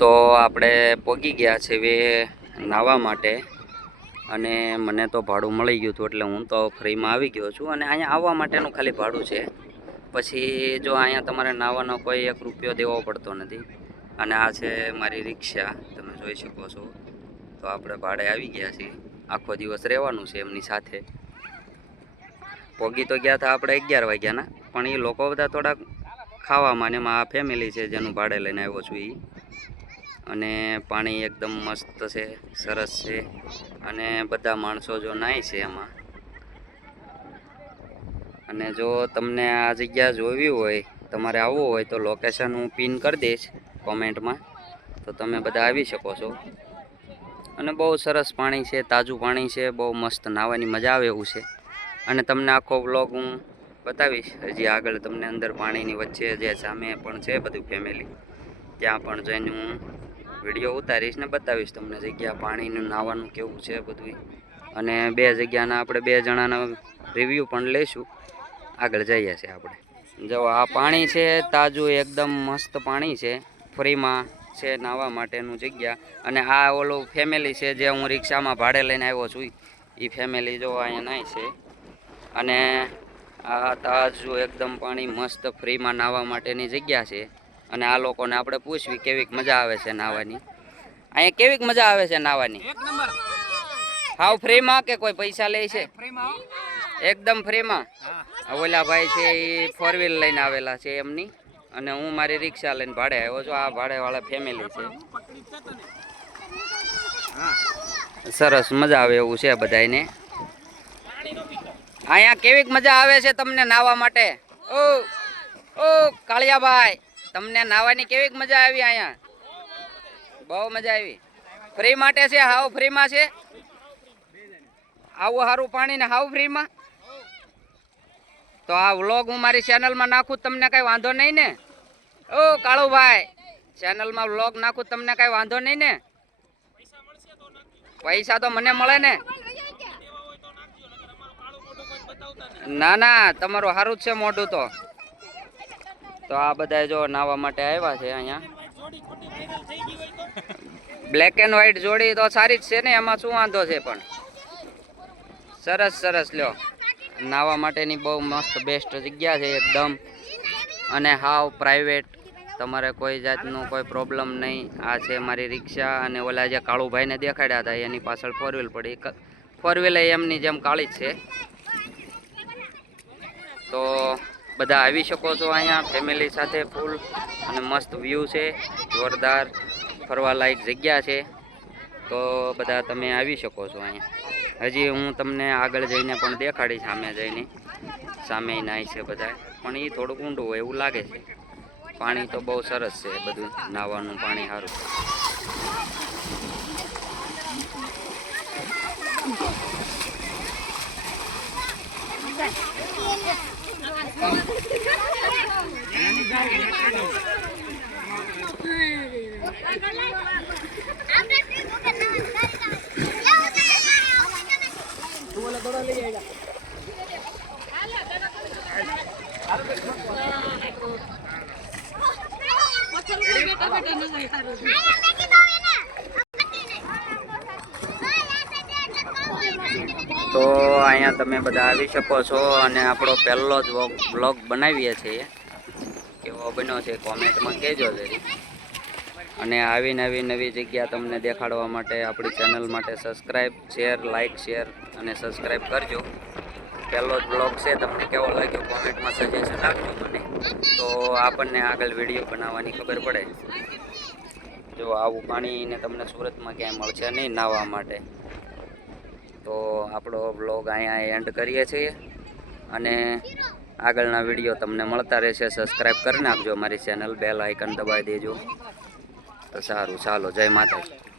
તો આપણે પહોંચી ગયા છે હવે નાહવા માટે અને મને તો ભાડું મળી ગયું હતું એટલે હું તો ફ્રીમાં આવી ગયો છું અને અહીંયા આવવા માટેનું ખાલી ભાડું છે. પછી જો અહીંયા તમારે નાહવાનો કોઈ 1 રૂપિયો દેવો પડતો નથી. અને આ છે મારી રિક્ષા, તમે જોઈ શકો છો. તો આપણે ભાડે આવી ગયા છીએ, આખો દિવસ રહેવાનું છે એમની સાથે. પહોંચી તો ગયા હતા આપણે 11 વાગ્યાના, પણ એ લોકો બધા થોડાક ખાવામાં ને એમાં આ ફેમિલી છે જેનું ભાડે લઈને આવ્યો છું એ. અને પાણી એકદમ મસ્ત છે, સરસ છે અને બધા માણસો જો નાય છે એમાં. અને જો તમને આ જગ્યા જોવી હોય, તમારે આવવું હોય તો લોકેશન હું પિન કરી દઈશ કોમેન્ટમાં, તો તમે બધા આવી શકો છો. અને બહુ સરસ પાણી છે, તાજું પાણી છે, બહુ મસ્ત નાહવાની મજા આવે એવું છે. અને તમને આખો વ્લોગ હું બતાવીશ હજી આગળ. તમને અંદર પાણીની વચ્ચે જે સામે પણ છે બધું ફેમિલી, ત્યાં પણ જઈને હું વિડીયો ઉતારીશ ને બતાવીશ તમને જગ્યા, પાણીનું નાહવાનું કેવું છે બધું. અને 2 જગ્યાના આપણે 2 જણાના રિવ્યૂ પણ લઈશું. આગળ જઈએ છીએ આપણે. જો આ પાણી છે તાજું, એકદમ મસ્ત પાણી છે, ફ્રીમાં છે નાહવા માટેનું જગ્યા. અને આ ઓલું ફેમિલી છે જે હું રિક્ષામાં ભાડે લઈને આવ્યો છું, એ ફેમિલી જો અહીંયા નાય છે. અને આ તાજું એકદમ પાણી મસ્ત ફ્રીમાં નાહવા માટેની જગ્યા છે. અને આ લોકોને આપણે પૂછવી કેવીક મજા આવે છે નાહવાની. અહીંયા કેવીક મજા આવે છે નાહવાની? હાવ ફ્રીમાં કે કોઈ પૈસા લે છે? એકદમ ફ્રીમાં. ઓલા ભાઈ છે એ 4 વ્હીલ લઈને આવેલા છે એમની, અને હું મારી રિક્ષા લઈને ભાડે આવ્યો છું. આ ભાડેવાળા ફેમિલી છે. સરસ મજા આવે એવું છે બધાને. અહીંયા કેવીક મજા આવે છે તમને નાહવા માટે? ઓ કાળિયાભાઈ, તમને નાહવાની કેવીક મજા આવી? અહીંયા બહુ મજા આવી. ફ્રી માટે છે, હાવ ફ્રીમાં છે. આવું સારું પાણી ને હાવ ફ્રીમાં. તો આ વ્લોગ હું મારી ચેનલમાં નાખું, તમને કઈ વાંધો નહીં ને? ઓ કાળુભાઈ, ચેનલમાં વ્લોગ નાખું તમને કઈ વાંધો નહીં ને? પૈસા તો મને મળે ને? ના ના, તમારું સારું જ છે મોઢું તો. તો આ બધા જો નાહવા માટે આવ્યા છે અહીંયા. બ્લેક એન્ડ વ્હાઈટ જોડી તો સારી જ છે ને, એમાં શું વાંધો છે? પણ સરસ સરસ લ્યો, નાહવા માટેની બહુ મસ્ત બેસ્ટ જગ્યા છે એકદમ. અને હાવ પ્રાઇવેટ, તમારે કોઈ જાતનું કોઈ પ્રોબ્લેમ નહીં. આ છે મારી રિક્ષા, અને ઓલા જે કાળુભાઈને દેખાડ્યા હતા એની પાછળ 4 વ્હીલ પડી. 4 વ્હીલ એમની જેમ કાળી જ છે. તો બધા આવી શકો છો અહીંયા ફેમિલી સાથે ફૂલ. અને મસ્ત વ્યૂ છે, જોરદાર ફરવા લાયક જગ્યા છે. તો બધા તમે આવી શકો છો અહીંયા. હજી હું તમને આગળ જઈને પણ દેખાડીશ, સામે જઈને. સામે નાય છે બધા, પણ એ થોડુંક ઊંડું હોય એવું લાગે છે. પાણી તો બહુ સરસ છે બધું, નાહવાનું પાણી સારું. તો અહીંયા તમે બધા આવી શકો છો. અને આપણો પહેલો જ વ્લોગ બનાવીએ છીએ, કેવો બન્યો છે કોમેન્ટમાં કહેજો જરી. અને આવી નવી જગ્યા તમને દેખાડવા માટે આપણી ચેનલ માટે સબસ્ક્રાઈબ, શેર, લાઇક, શેર અને સબસ્ક્રાઈબ કરજો. પહેલો જ વ્લોગ છે, તમને કેવો લાગ્યો કોમેન્ટમાં સજેશન આપજો મને, તો આપણને આગળ વિડીયો બનાવવાની ખબર પડે. જો આવું પાણી ને તમને સુરતમાં ક્યાંય મળશે નહીં નાહવા માટે. તો આપણો વ્લોગ અહીંયા એન્ડ કરીએ છીએ. અને આગળના વિડીયો તમને મળતા રહેશે. સબસ્ક્રાઈબ કરી નાખજો મારી ચેનલ, બેલ આઇકન દબાવી દેજો. તો સારું, ચાલો, જય માતાજી.